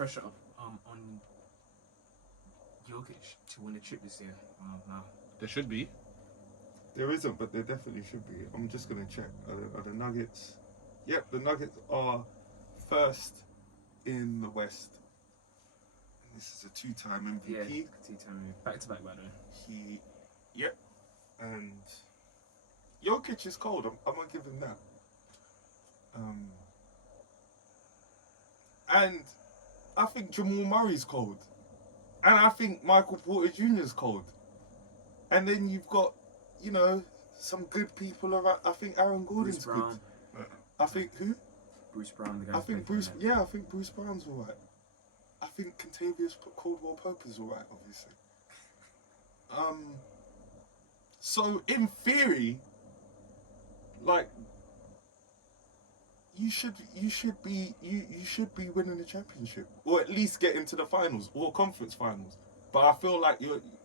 pressure on Jokic to win the chip this year? No. There should be. There isn't, but there definitely should be. I'm just going to check. Are the Nuggets... Yep, the Nuggets are first in the West. And this is a two-time MVP. Yeah, two-time back-to-back, by the way. Yep. And Jokic is cold. I'm going to give him that. And I think Jamal Murray's cold. And I think Michael Porter Jr. is cold. And then you've got, you know, some good people around. I think Aaron Gordon's Bruce Brown. good. I think who? Bruce Brown, the guy. I think Bruce. Yeah, I think Bruce Brown's alright. I think Contavious Caldwell Poper's alright, obviously. So in theory, like, you should be winning the championship, or at least get into the finals or conference finals. But I feel like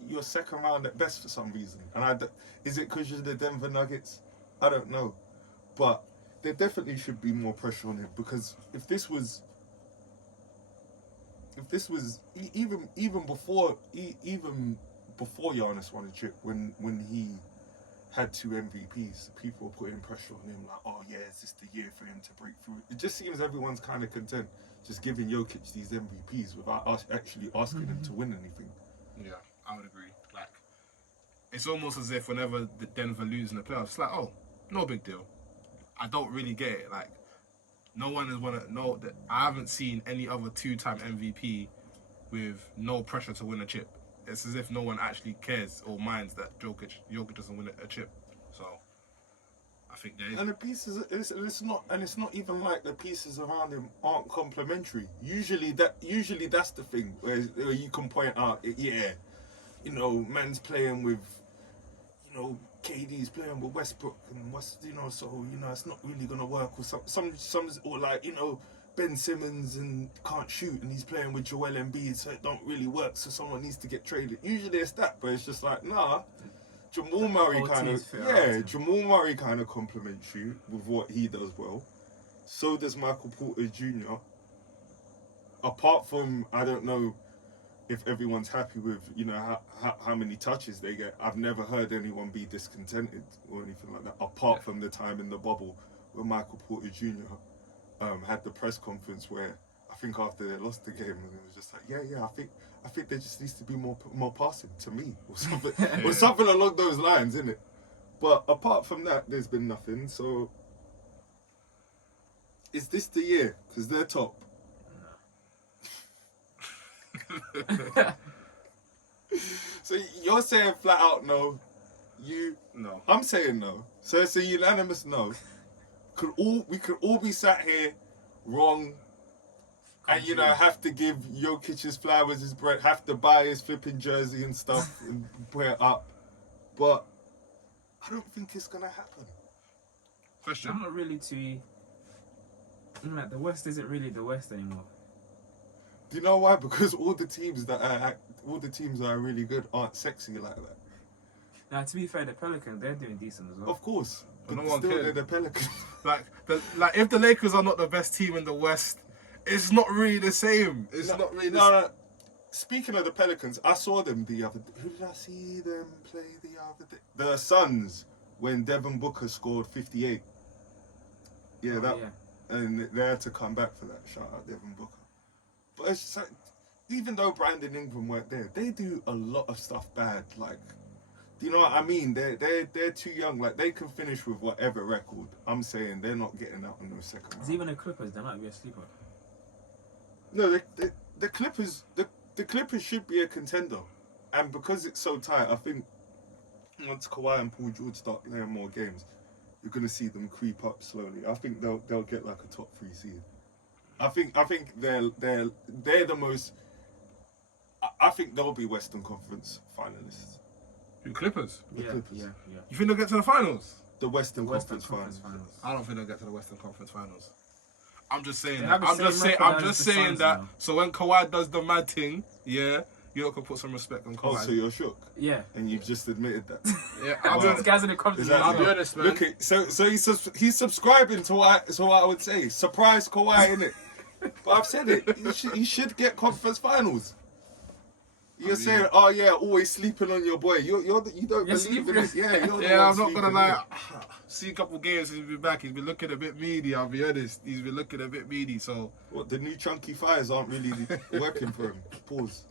you're second round at best for some reason. And is it because you're the Denver Nuggets? I don't know, but there definitely should be more pressure on him, because if this was even before Giannis won a chip, when he had 2 MVPs, people were putting pressure on him like, oh yeah, is this the year for him to break through? It just seems everyone's kind of content just giving Jokic these MVPs without us actually asking him to win anything. Yeah, I would agree. Like, it's almost as if whenever the Denver lose in the playoffs, it's like, oh, no big deal. I don't really get it. Like, no one is want to know that. I haven't seen any other 2-time MVP with no pressure to win a chip. It's as if no one actually cares or minds that Jokic doesn't win a chip. So I think there is. And the pieces, it's not even like the pieces around him aren't complimentary. Usually that's the thing where you can point out, yeah, you know, man's playing with, you know, KD's playing with Westbrook and so you know it's not really gonna work. Or some or like, you know, Ben Simmons and can't shoot and he's playing with Joel Embiid, so it don't really work, so someone needs to get traded. Usually it's that, but it's just like, nah, Jamal Murray kind of complements you with what he does well. So does Michael Porter Jr. Apart from, I don't know if everyone's happy with, you know, how many touches they get. I've never heard anyone be discontented or anything like that, apart from the time in the bubble where Michael Porter Jr. Had the press conference where I think after they lost the game, and it was just like, I think there just needs to be more passing to me or something, or something along those lines, innit? But apart from that, there's been nothing. So is this the year? Because they're top. So you're saying flat out no. No. I'm saying no. So it's a unanimous no. We could all be sat here wrong, and you know have to give Jokic his flowers, his bread, have to buy his flipping jersey and stuff and put it up, but I don't think it's gonna happen. Question. I'm not really too. Like, the West isn't really the West anymore. Do you know why? Because all the teams that are really good aren't sexy like that. Now, to be fair, the Pelicans, they're doing decent as well. Of course. But But no one still, cares. they're the Pelicans. Like if the Lakers are not the best team in the West, it's not really the same. It's not really the same. No. Speaking of the Pelicans, I saw them the other day. Who did I see them play the other day? The Suns, when Devin Booker scored 58. Yeah, and they had to come back for that. Shout out Devin Booker. But it's just like, even though Brandon Ingram weren't there, they do a lot of stuff bad. Like, do you know what I mean? They're too young. Like, they can finish with whatever record. I'm saying they're not getting out on the second round. Because even the Clippers, they might be a sleeper. No, the Clippers should be a contender, and because it's so tight, I think once Kawhi and Paul George start playing more games, you're gonna see them creep up slowly. I think they'll get like a top 3 seed. I think they're the most. I think they'll be Western Conference finalists. Who, Clippers? The Clippers. Yeah. You think they'll get to the finals? The Western Western Conference Conference finals. finals. I don't think they'll get to the Western Conference Finals. I'm just saying They that. have the same record I'm as just the saying Suns that. now. So when Kawhi does the mad thing, you can put some respect on Oh, Kawhi. so you're shook, Yeah. and you've just admitted that. Yeah, Those guys in the conference. Is that- I'll be honest, man. Look, so he's subscribing to what I would say. Surprise Kawhi, innit? But I've said it. You should get conference finals. You're mean- saying, oh yeah, always sleeping on your boy. You don't believe in sleeping. it. Yeah, you're the Yeah, one I'm not gonna sleeping, lie. innit? See a couple games since he's been back. He's been looking a bit meaty. I'll be honest. He's been looking a bit meaty. So What, the new chunky fires aren't really working for him. Pause.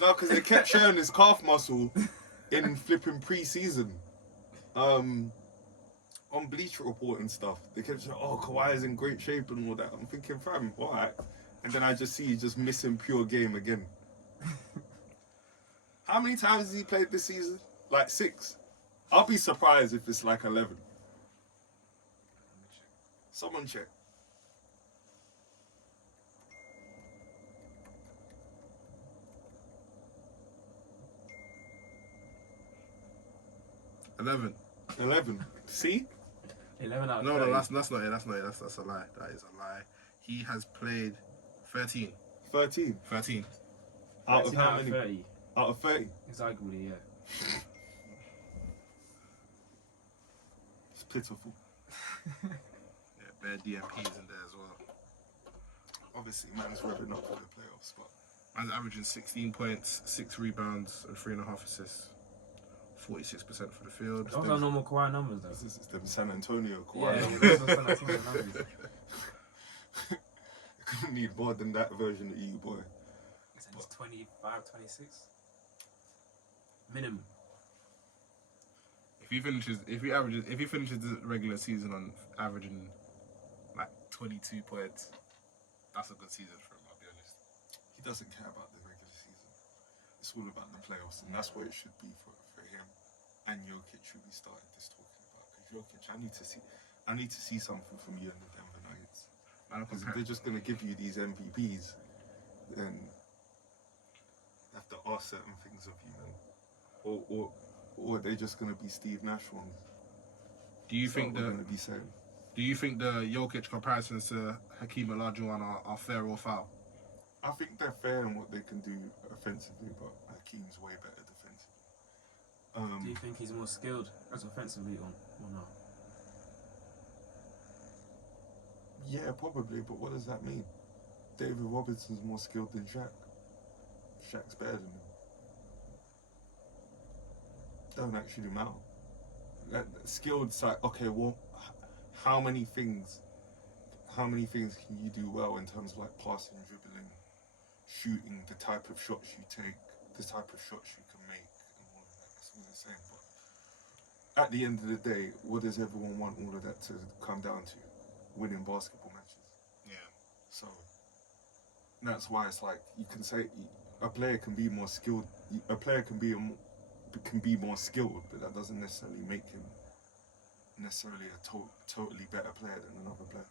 No, because they kept showing his calf muscle in flipping pre-season. On Bleacher Report and stuff. They kept saying, oh, Kawhi is in great shape and all that. I'm thinking, fam, alright. And then I just see you just missing pure game again. How many times has he played this season? Like 6. I'll be surprised if it's like 11. Someone check. $11. 11. See? 11 out of No, 30. that's not it. That's a lie. That is a lie. He has played 13. 13. 13. Out of 13 how out of many? 30. Out of 30. It's arguably, yeah. It's pitiful. Yeah, bare DMPs in there as well. Obviously, man's revving up for the playoffs, but Man's averaging 16 points, 6 rebounds, and 3.5 assists. 46% for the field. Those are normal Kawhi numbers, though. this is them San Antonio Yeah, Kawhi numbers. those are San Antonio numbers. You need more than that version of you, boy. It's 25, 26. Minimum. If he finishes the regular season on averaging like 22 points, that's a good season for him, I'll be honest. He doesn't care about the regular season. It's all about the playoffs, and that's what it should be for him. And Jokic should be starting this talking about. Because Jokic, I need to see something from you and the Denver Nuggets. Because if they're just going to give you these MVPs, then they have to ask certain things of you, man. Or they're just going to be Steve Nash ones. Do you think they're the going to be saying? Do you think the Jokic comparisons to Hakeem Olajuwon are fair or foul? I think they're fair in what they can do offensively, but Hakeem's way better defensively. Do you think he's more skilled as offensively or not? Yeah, probably, but what does that mean? David Robinson's more skilled than Shaq. Shaq's better than him. Doesn't actually matter. Skilled's like, okay, well, how many things can you do well in terms of like passing, dribbling, shooting, the type of shots you take, the type of shots you can make, and all of that. That's what I'm saying. But at the end of the day, what does everyone want all of that to come down to? Winning basketball matches. Yeah. So that's why it's like you can say a player can be more skilled. A player can be more skilled, but that doesn't necessarily make him necessarily a totally better player than another player.